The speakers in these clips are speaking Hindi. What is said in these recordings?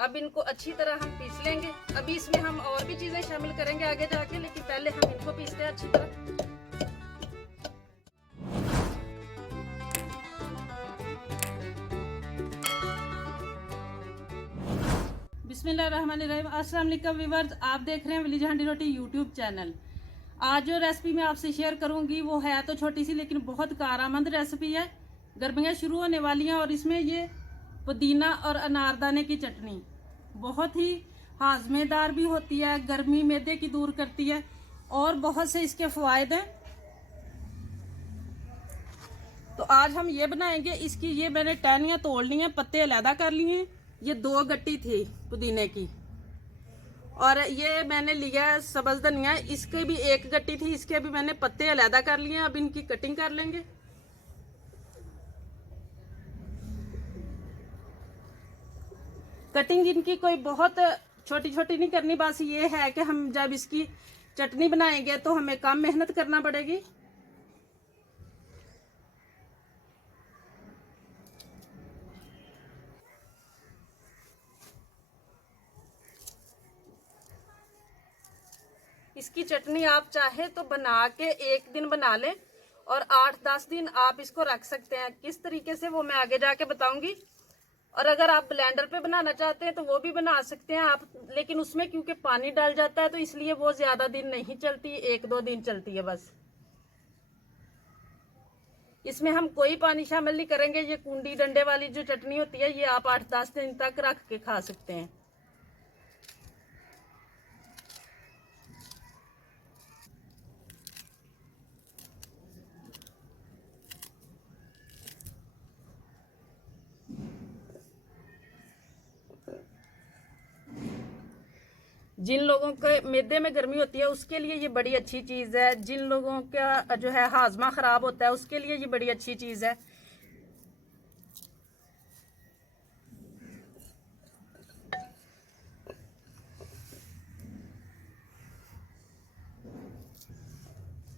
अब इनको अच्छी तरह हम पीस लेंगे। अभी इसमें हम और भी चीजें शामिल करेंगे आगे जाके, लेकिन पहले हम इनको पीसते हैं अच्छी तरह। बिस्मिल्लाहिर्रहमानिर्रहीम। अस्सलाम वालेकुम व्यूअर्स, आप देख रहे हैं विलेज हांडी रोटी यूट्यूब चैनल। आज जो रेसिपी मैं आपसे शेयर करूंगी वो है तो छोटी सी लेकिन बहुत कारआमद रेसिपी है। गर्मियां शुरू होने वाली हैं और इसमें ये पुदीना और अनारदाने की चटनी बहुत ही हाजमेदार भी होती है, गर्मी मैदे की दूर करती है और बहुत से इसके फायदे हैं। तो आज हम ये बनाएंगे। इसकी ये मैंने टहनियाँ तोड़ ली हैं, पत्ते अलहदा कर लिए हैं। ये 2 गट्टी थी पुदीने की, और ये मैंने लिया सब्ज धनिया, इसके भी 1 गट्टी थी, इसके भी मैंने पत्ते अलहदा कर लिए हैं। अब इनकी कटिंग कर लेंगे। कटिंग इनकी कोई बहुत छोटी छोटी नहीं करनी, बस ये है कि हम जब इसकी चटनी बनाएंगे तो हमें कम मेहनत करना पड़ेगी। इसकी चटनी आप चाहे तो बना के 1 दिन बना लें और 8-10 दिन आप इसको रख सकते हैं। किस तरीके से वो मैं आगे जाके बताऊंगी। और अगर आप ब्लेंडर पे बनाना चाहते हैं तो वो भी बना सकते हैं आप, लेकिन उसमें क्योंकि पानी डल जाता है तो इसलिए वो ज्यादा दिन नहीं चलती, 1-2 दिन चलती है बस। इसमें हम कोई पानी शामिल नहीं करेंगे। ये कुंडी डंडे वाली जो चटनी होती है ये आप 8-10 दिन तक रख के खा सकते हैं। जिन लोगों के मैदे में गर्मी होती है उसके लिए ये बड़ी अच्छी चीज़ है। जिन लोगों का जो है हाजमा ख़राब होता है उसके लिए ये बड़ी अच्छी चीज़ है।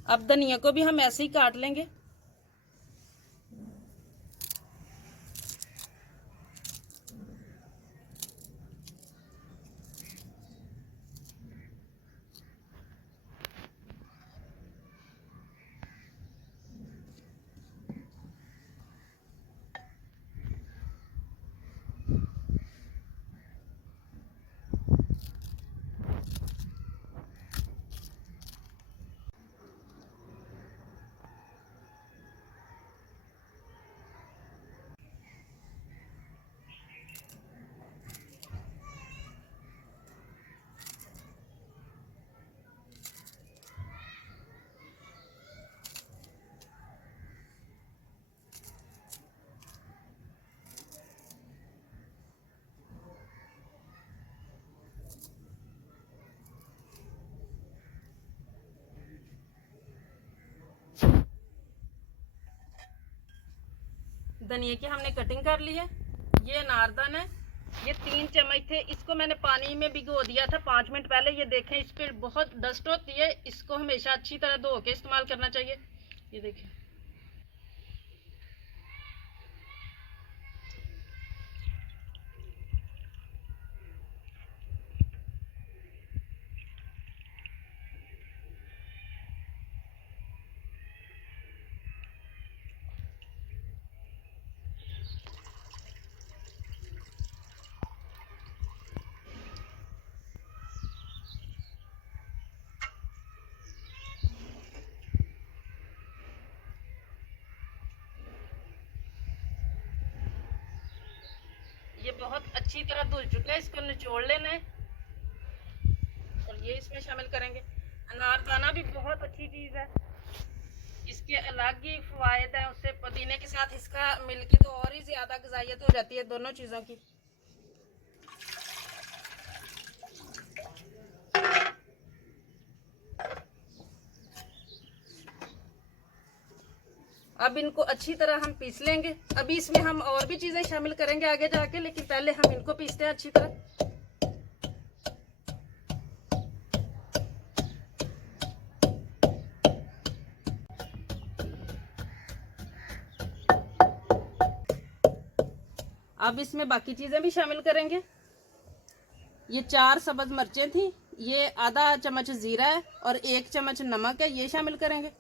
अब धनिया को भी हम ऐसे ही काट लेंगे। धनिया की हमने कटिंग कर ली है। ये अनारदाना है, ये 3 चम्मच थे। इसको मैंने पानी में भिगो दिया था 5 मिनट पहले। ये देखें इस पर बहुत डस्ट होती है, इसको हमेशा अच्छी तरह धो के इस्तेमाल करना चाहिए। ये देखें, ये बहुत अच्छी तरह धुल चुका है। इसको निचोड़ लेना है और ये इसमें शामिल करेंगे। अनारदाना भी बहुत अच्छी चीज़ है, इसके अलग ही फायदे हैं। उससे पुदीने के साथ इसका मिलके तो और ही ज़्यादा ग़िज़ाइयत हो जाती है दोनों चीज़ों की। अब इनको अच्छी तरह हम पीस लेंगे। अभी इसमें हम और भी चीज़ें शामिल करेंगे आगे जाके, लेकिन पहले हम इनको पीसते हैं अच्छी तरह। अब इसमें बाकी चीज़ें भी शामिल करेंगे। ये 4 सब्ज मिर्चें थी, ये आधा चम्मच जीरा है और 1 चम्मच नमक है, ये शामिल करेंगे।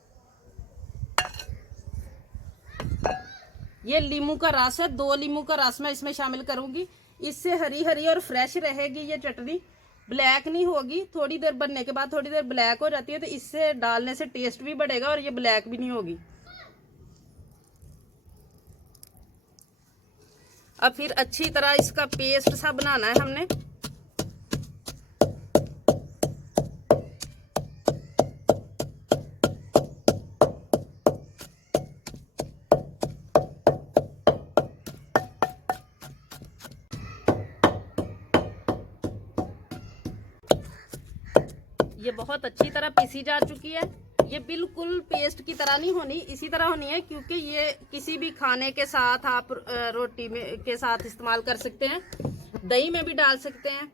ये लीमू का रस है, 2 लीमू का रस मैं इसमें शामिल करूंगी। इससे हरी हरी और फ्रेश रहेगी ये चटनी, ब्लैक नहीं होगी। थोड़ी देर बनने के बाद थोड़ी देर ब्लैक हो जाती है, तो इससे डालने से टेस्ट भी बढ़ेगा और ये ब्लैक भी नहीं होगी। अब फिर अच्छी तरह इसका पेस्ट सा बनाना है हमने। ये बहुत अच्छी तरह पीसी जा चुकी है। ये बिल्कुल पेस्ट की तरह नहीं होनी, इसी तरह होनी है, क्योंकि ये किसी भी खाने के साथ आप रोटी में के साथ इस्तेमाल कर सकते हैं, दही में भी डाल सकते हैं।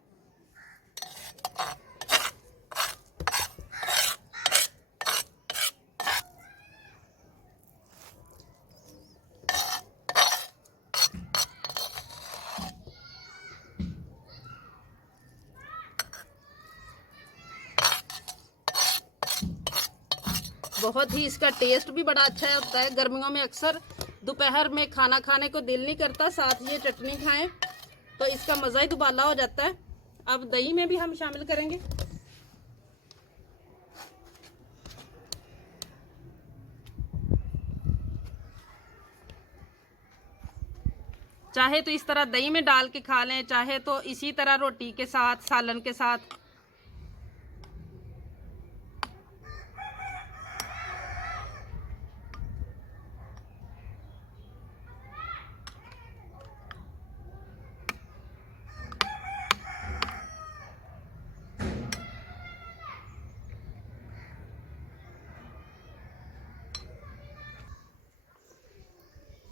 बहुत ही इसका टेस्ट भी बड़ा अच्छा होता है। गर्मियों में अक्सर दोपहर में खाना खाने को दिल नहीं करता, साथ ये चटनी खाएं तो इसका मज़ा ही दुबाला हो जाता है। अब दही में भी हम शामिल करेंगे। चाहे तो इस तरह दही में डाल के खा लें, चाहे तो इसी तरह रोटी के साथ, सालन के साथ।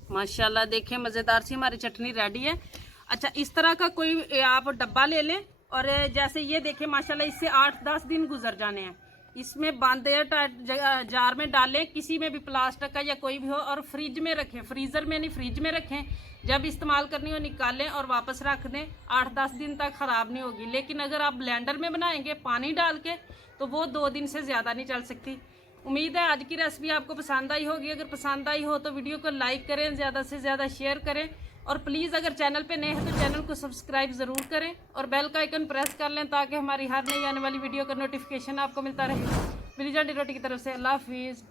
माशाल्लाह देखें मज़ेदार सी हमारी चटनी रेडी है। अच्छा, इस तरह का कोई आप डब्बा ले लें और जैसे ये देखें माशाल्लाह इससे 8-10 दिन गुजर जाने हैं। इसमें बांधे जार में डालें, किसी में भी प्लास्टिक का या कोई भी हो, और फ्रिज में रखें, फ्रीज़र में नहीं फ्रिज में रखें। जब इस्तेमाल करनी हो निकालें और वापस रख दें, 8-10 दिन तक ख़राब नहीं होगी। लेकिन अगर आप ब्लेंडर में बनाएंगे पानी डाल के तो वो 2 दिन से ज़्यादा नहीं चल सकती। उम्मीद है आज की रेसिपी आपको पसंद आई होगी। अगर पसंद आई हो तो वीडियो को लाइक करें, ज़्यादा से ज़्यादा शेयर करें, और प्लीज़ अगर चैनल पे नए हैं तो चैनल को सब्सक्राइब ज़रूर करें और बेल का आइकन प्रेस कर लें ताकि हमारी हर नई आने वाली वीडियो का नोटिफिकेशन आपको मिलता रहे। मेरी जानी रोटी की तरफ से अल्लाह हाफिज़।